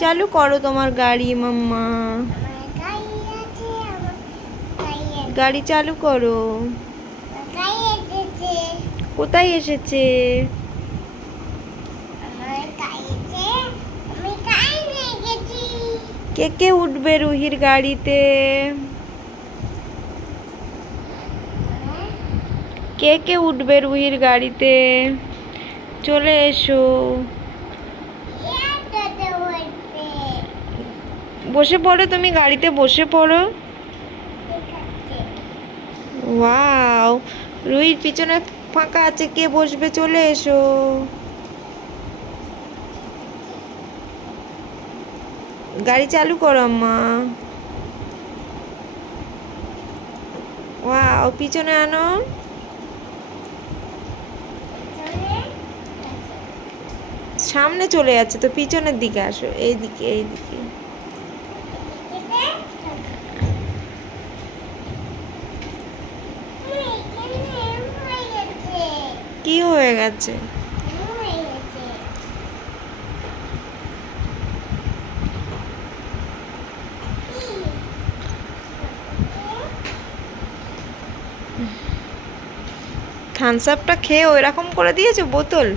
চালু করো তোমার গাড়ি মাম্মা। গাড়ি চালু করো। কোথায় এসেছে? কে কে উঠবে রুহির গাড়িতে? কে কে উঠবে রুহির গাড়িতে? চলে এসো। বসে পড়ো, তুমি গাড়িতে বসে পড়ো। ওয়াও, রুহির পিছনে ফাঁকা আছে, কে বসবে? চলে এসো। গাড়ি চালু করো আম্মা। ওয়াও, পিছনে আনো। সামনে চলে যাচ্ছে তো, পিছনের দিকে আসো, এইদিকে এইদিকে। কি হয়ে গেছে? থামস আপটা খেয়ে ওইরকম করে দিয়েছো বোতল?